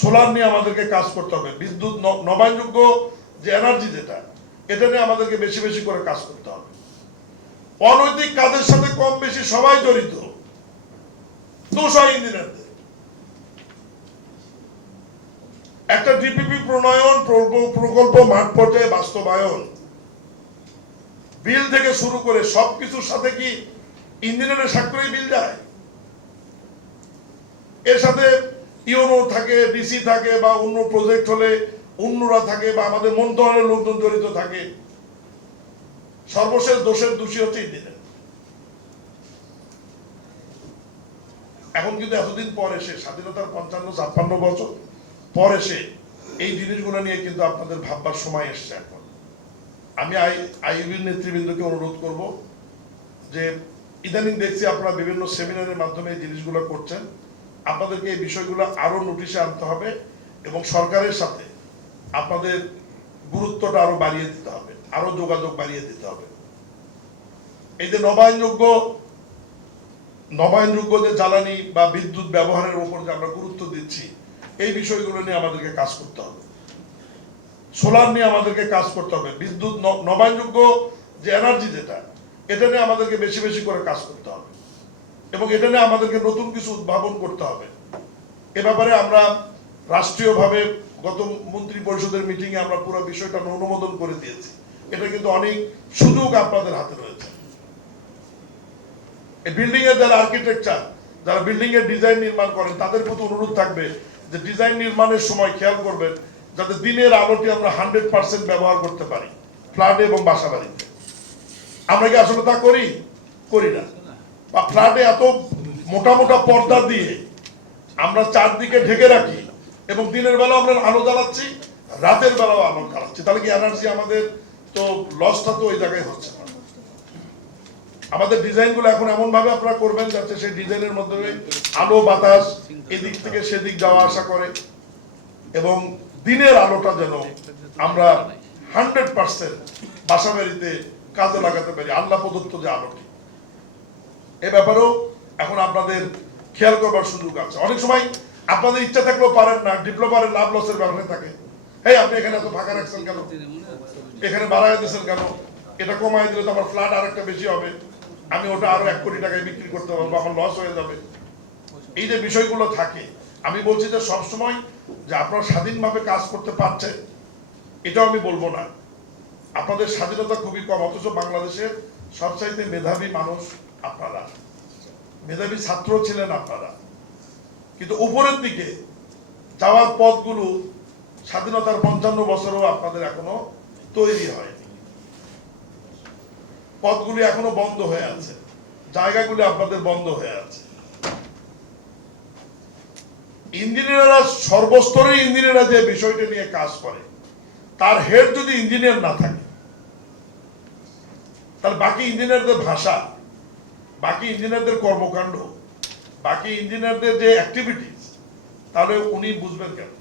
Solar নিয়ে আমাদেরকে কাজ করতে হবে, বিদ্যুৎ নবায়নযোগ্য যে এনার্জি যেটা, এটা নিয়ে আমাদেরকে বেশি বেশি করে কাজ করতে হবে। অনৈতিক কাজের সাথে কম বেশি সবাই জড়িত, দোষ হয় ইঞ্জিনিয়ারদের। একটা ডিপিপি প্রণয়ন, প্রকল্প মাঠ পর্যায়ে বাস্তবায়ন, বিল থেকে শুরু করে সবকিছুর সাথে কি ইঞ্জিনিয়ারের স্বাক্ষরেই বিল যায়? এর সাথে ইউনো থাকে, ডিসি থাকে, বা অন্য প্রজেক্ট হলে অন্যরা থাকে, বা আমাদের মন্ত্রণালয়ের লোকজন জড়িত থাকে। সর্বশেষ দোষের দোষী হচ্ছে ইঞ্জিনিয়ার। এখন কিন্তু এতদিন পর এসে, স্বাধীনতার 55-56 বছর পর এসে এই জিনিসগুলো নিয়ে কিন্তু আপনাদের ভাববার সময় এসছে। এখন আমি আইইউবির নেতৃবৃন্দকে অনুরোধ করব যে ইদানিং দেখছি আপনারা বিভিন্ন সেমিনারের মাধ্যমে এই জিনিসগুলো করছেন, আপনাদেরকে এই বিষয়গুলো আরো নোটিশে আনতে হবে এবং সরকারের সাথে আপনাদের গুরুত্বটা আরো বাড়িয়ে দিতে হবে, আরো যোগাযোগ বাড়িয়ে দিতে হবে। এই যে নবায়নযোগ্য যে জ্বালানি বা বিদ্যুৎ ব্যবহারের উপর যে আমরা গুরুত্ব দিচ্ছি, এই বিষয়গুলো নিয়ে আমাদেরকে কাজ করতে হবে। সোলার নিয়ে আমাদেরকে কাজ করতে হবে, বিদ্যুৎ নবায়নযোগ্য যে এনার্জি যেটা, এটা নিয়ে আমাদেরকে বেশি বেশি করে কাজ করতে হবে এবং এটা নিয়ে আমাদেরকে নতুন কিছু উদ্ভাবন করতে হবে। এ ব্যাপারে আমরা রাষ্ট্রীয়ভাবে গত মন্ত্রী পরিষদের মিটিংয়ে আমরা পুরো বিষয়টা অনুমোদন করে দিয়েছি। এটা কিন্তু অনেক সুযোগ আপনাদের হাতে রয়েছে। এই বিল্ডিং এর যারা আর্কিটেকচার, যারা বিল্ডিং এর ডিজাইন নির্মাণ করেন, তাদের প্রতি অনুরোধ থাকবে যে ডিজাইন নির্মাণের সময় খেয়াল করবেন যাতে দিনের আলোটি আমরা 100% ব্যবহার করতে পারি ফ্ল্যাটে এবং বাসা বাড়িতে। আমরা কি আসলে তা করি না? বা ফ্ল্যাটে এত মোটা মোটা পর্দা দিয়ে আমরা চারদিকে ঢেকে রাখি এবং দিনের বেলা আমরা আলো জ্বালাচ্ছি, রাতের বেলাও আলো জ্বালাচ্ছি, তাহলে কি এনার্জি আমাদের তো লসটা তো ওই জায়গায় হচ্ছে না। আমাদের ডিজাইনগুলো এখন এমন ভাবে আপনারা করবেন যাতে সেই ডিজাইনের মাধ্যমে আলো বাতাস এদিক থেকে সেদিক যাওয়া আসা করে এবং দিনের আলোটা যেন আমরা 100% বাসা বাড়িতে কাজে লাগাতে পারি, আল্লাহ প্রদত্ত যে আলোটি। এ ব্যাপারেও এখন আপনাদের খেয়াল করবার সুযোগ আছে। অনেক সময় আপনাদের ইচ্ছা থাকলেও পারেন না, ডিপ্লোমারের লাভ লসের ব্যাপারে থাকে। এই আপনি এখানে এত ফাঁকা রাখছেন কেন, এখানে বাড়াই দিয়েছেন কেন, এটা কমাই দিলে তো আমার ফ্ল্যাট আর একটা বেশি হবে, আমি ওটা আরো 1 কোটি টাকায় বিক্রি করতে পারবো, আমার লস হয়ে যাবে। এই যে বিষয়গুলো থাকে, আমি বলছি যে সবসময় যে আপনারা স্বাধীনভাবে কাজ করতে পারছেন এটাও আমি বলবো না। আপনাদের স্বাধীনতা খুবই কম, অথচ বাংলাদেশের সবচাইতে মেধাবী মানুষ আপনারা, মেধাবী ছাত্র ছিলেন আপনারা, কিন্তু উপরের দিকে যাওয়ার পথগুলো স্বাধীনতার 55 বছরও আপনাদের এখনো তৈরি হয়নি। পথগুলি এখনো বন্ধ হয়ে আছে, জায়গাগুলি আপনাদের বন্ধ হয়ে আছে। ইঞ্জিনিয়াররা সর্বস্তরের ইঞ্জিনিয়াররা যে বিষয়টা নিয়ে কাজ করে, তার হেড যদি ইঞ্জিনিয়ার না থাকে, তাহলে বাকি ইঞ্জিনিয়ারদের ভাষা, বাকি ইঞ্জিনিয়ারদের কর্মকাণ্ড, বাকি ইঞ্জিনিয়ারদের যে অ্যাক্টিভিটিস, তাহলে উনি বুঝবেন কেন?